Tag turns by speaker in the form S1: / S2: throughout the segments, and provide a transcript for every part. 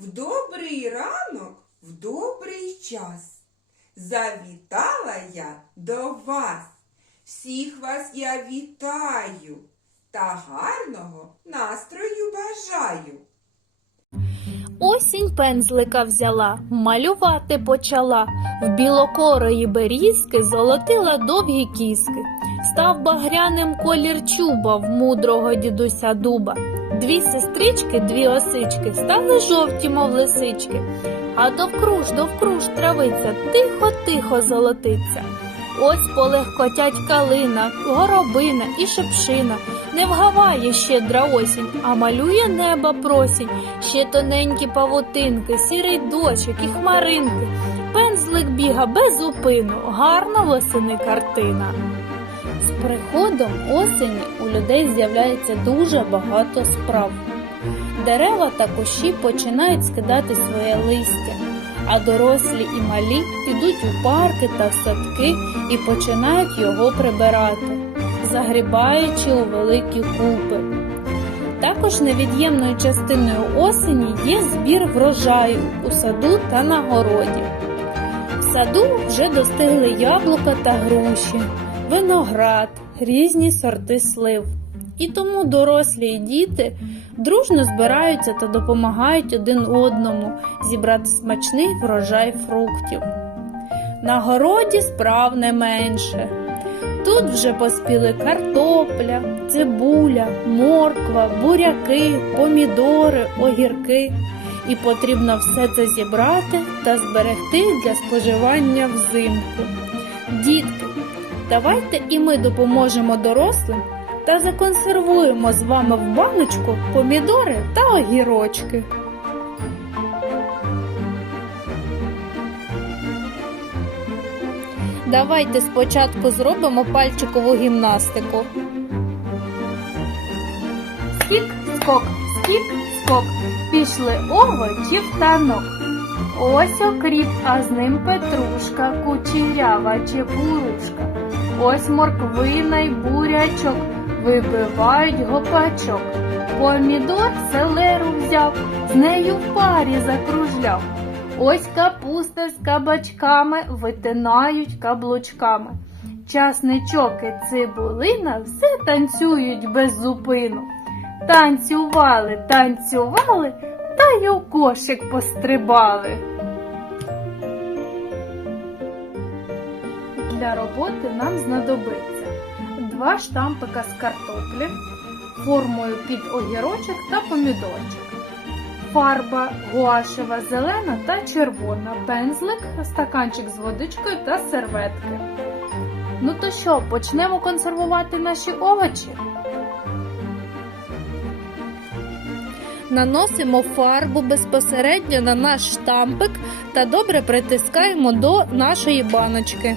S1: В добрий ранок, в добрий час. Завітала я до вас. Всіх вас я вітаю та гарного настрою бажаю.
S2: Осінь пензлика взяла, малювати почала. В білокорої берізки золотила довгі кіски. Став багряним колір чуба в мудрого дідуся дуба. Дві сестрички, дві осички, стали жовті, мов лисички. А довкруж, довкруж травиця, тихо-тихо золотиться. Ось полегкотять калина, горобина і шепшина. Не вгаває щедра осінь, а малює неба просінь. Ще тоненькі павутинки, сірий дощик і хмаринки. Пензлик біга без зупину, гарна восени картина. Приходом осені у людей з'являється дуже багато справ. Дерева та кущі починають скидати своє листя, а дорослі і малі підуть у парки та в садки і починають його прибирати, загрібаючи у великі купи. Також невід'ємною частиною осені є збір врожаю у саду та на городі. В саду вже достигли яблука та груші, виноград, різні сорти слив. І тому дорослі і діти дружно збираються та допомагають один одному зібрати смачний врожай фруктів. На городі справ не менше. Тут вже поспіли картопля, цибуля, морква, буряки, помідори, огірки. І потрібно все це зібрати та зберегти для споживання взимку. Дітки, давайте і ми допоможемо дорослим та законсервуємо з вами в баночку помідори та огірочки. Давайте спочатку зробимо пальчикову гімнастику. Скік, скок, скік, скок. Пішли овочі в танок. Ось окріп, а з ним петрушка, кучерява чепурушка. Ось морквина й бурячок, вибивають гопачок. Помідор селеру взяв, з нею в парі закружляв. Ось капуста з кабачками витинають каблучками. Часничок і цибулина все танцюють без зупину. Танцювали, танцювали, та й у кошик пострибали. Для роботи нам знадобиться два штампика з картоплі, формою під огірочок та помідорчик, фарба гуашева зелена та червона, пензлик, стаканчик з водичкою та серветки. Ну то що, почнемо консервувати наші овочі? Наносимо фарбу безпосередньо на наш штампик та добре притискаємо до нашої баночки.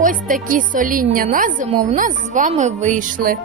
S2: Ось такі соління на зиму в нас з вами вийшли.